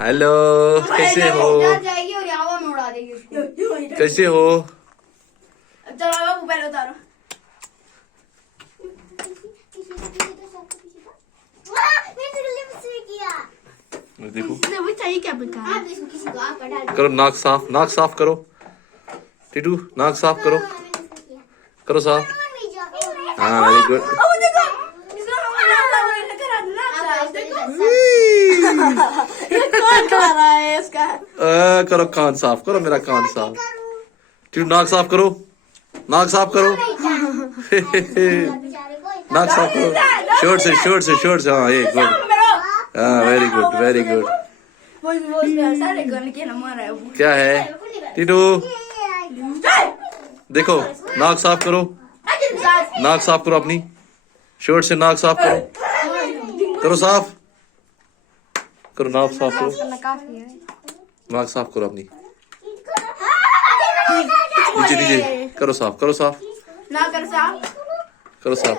Hello, कैसे हो? जाएगी और हवा में उड़ा देगी उसको। कैसे हो? चलो बाबू पहले उतारो। देखो, वो चाहिए क्या बेकार? करो नाक साफ, नाक साफ करो। टीटू नाक साफ करो, करो साफ। हाँ वेरी गुड। कौन खा रहा है इसका? करो कान साफ करो, मेरा कान साफ। टीटू नाक साफ करो, नाक साफ करो। नाक साफ करो, शर्ट से शर्ट से शर्ट से। हाँ ये गुड, हाँ वेरी गुड वेरी गुड। क्या है टीटू? देखो नाक साफ करो, नाक साफ करो अपनी शर्ट से, नाक साफ करो, करो साफ करो, नाक साफ करो, नाक साफ करो अपनी। नीचे नीचे करो साफ, करो साफ, ना कर साहब। करो साफ।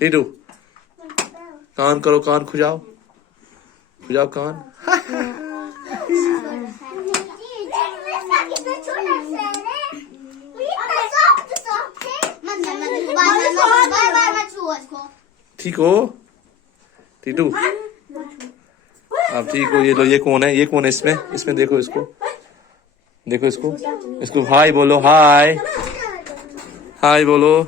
टीटू कान करो, कान खुजाओ, खुजाओ कान। ठीक हो टीटू? आप ठीक हो? ये लो, ये कौन है? ये कौन है इसमें? इसमें देखो इसको, देखो इसको, इसको हाय बोलो, हाय हाय बोलो।